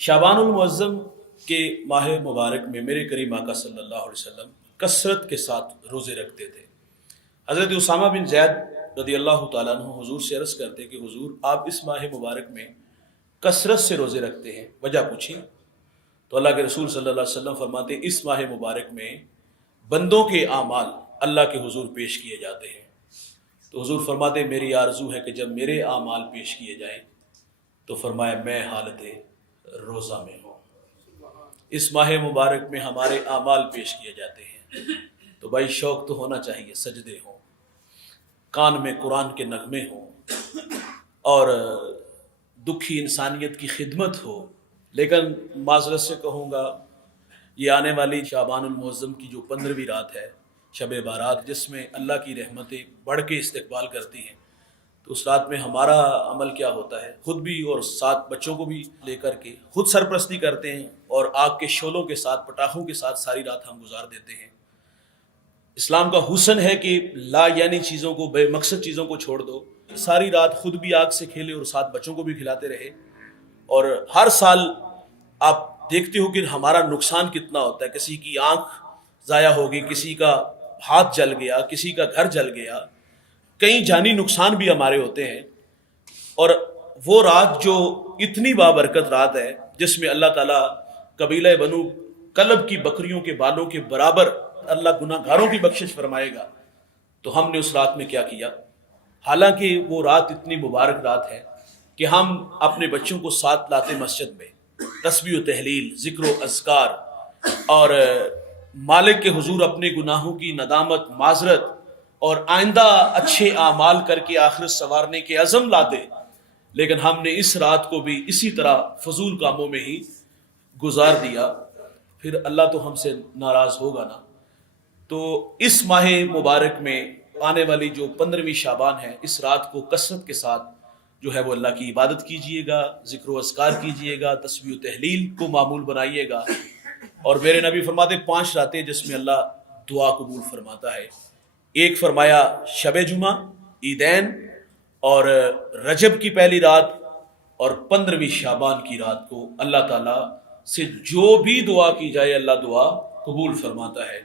شعبان المعظم کے ماہ مبارک میں میرے کریم آقا صلی اللہ علیہ وسلم کثرت کے ساتھ روزے رکھتے تھے۔ حضرت اسامہ بن زید رضی اللہ تعالیٰ عنہ حضور سے عرض کرتے کہ حضور آپ اس ماہ مبارک میں کثرت سے روزے رکھتے ہیں، وجہ پوچھی تو اللہ کے رسول صلی اللہ علیہ وسلم فرماتے اس ماہ مبارک میں بندوں کے اعمال اللہ کے حضور پیش کیے جاتے ہیں۔ تو حضور فرماتے میری آرزو ہے کہ جب میرے اعمال پیش کیے جائیں تو فرمایا میں حالت روزہ میں ہوں۔ اس ماہ مبارک میں ہمارے اعمال پیش کیے جاتے ہیں تو بھائی شوق تو ہونا چاہیے، سجدے ہوں، کان میں قرآن کے نغمے ہوں اور دکھی انسانیت کی خدمت ہو۔ لیکن معذرت سے کہوں گا یہ آنے والی شعبان المعظم کی جو 15ویں رات ہے، شب بارات، جس میں اللہ کی رحمتیں بڑھ کے استقبال کرتی ہیں، تو اس رات میں ہمارا عمل کیا ہوتا ہے؟ خود بھی اور ساتھ بچوں کو بھی لے کر کے خود سرپرستی کرتے ہیں اور آگ کے شعلوں کے ساتھ، پٹاخوں کے ساتھ ساری رات ہم گزار دیتے ہیں۔ اسلام کا حسن ہے کہ لا یعنی چیزوں کو، بے مقصد چیزوں کو چھوڑ دو۔ ساری رات خود بھی آگ سے کھیلے اور ساتھ بچوں کو بھی کھلاتے رہے۔ اور ہر سال آپ دیکھتے ہو کہ ہمارا نقصان کتنا ہوتا ہے، کسی کی آنکھ ضائع ہوگی، کسی کا ہاتھ جل گیا، کسی کا گھر جل گیا، کئی جانی نقصان بھی ہمارے ہوتے ہیں۔ اور وہ رات جو اتنی بابرکت رات ہے جس میں اللہ تعالیٰ قبیلہ بنو کلب کی بکریوں کے بالوں کے برابر اللہ گناہ گاروں کی بخشش فرمائے گا، تو ہم نے اس رات میں کیا کیا؟ حالانکہ وہ رات اتنی مبارک رات ہے کہ ہم اپنے بچوں کو ساتھ لاتے مسجد میں، تسبیح و تحلیل، ذکر و اذکار اور مالک کے حضور اپنے گناہوں کی ندامت، معذرت اور آئندہ اچھے اعمال کر کے آخرت سنوارنے کے عزم لاتے، لیکن ہم نے اس رات کو بھی اسی طرح فضول کاموں میں ہی گزار دیا، پھر اللہ تو ہم سے ناراض ہوگا نا۔ تو اس ماہ مبارک میں آنے والی جو 15ویں شعبان ہے، اس رات کو کثرت کے ساتھ جو ہے وہ اللہ کی عبادت کیجئے گا، ذکر و اذکار کیجئے گا، تسبیح و تحلیل کو معمول بنائیے گا۔ اور میرے نبی فرماتے 5 راتیں جس میں اللہ دعا قبول فرماتا ہے۔ ایک فرمایا شب جمعہ، عیدین اور رجب کی پہلی رات اور 15ویں شعبان کی رات کو اللہ تعالیٰ سے جو بھی دعا کی جائے اللہ دعا قبول فرماتا ہے۔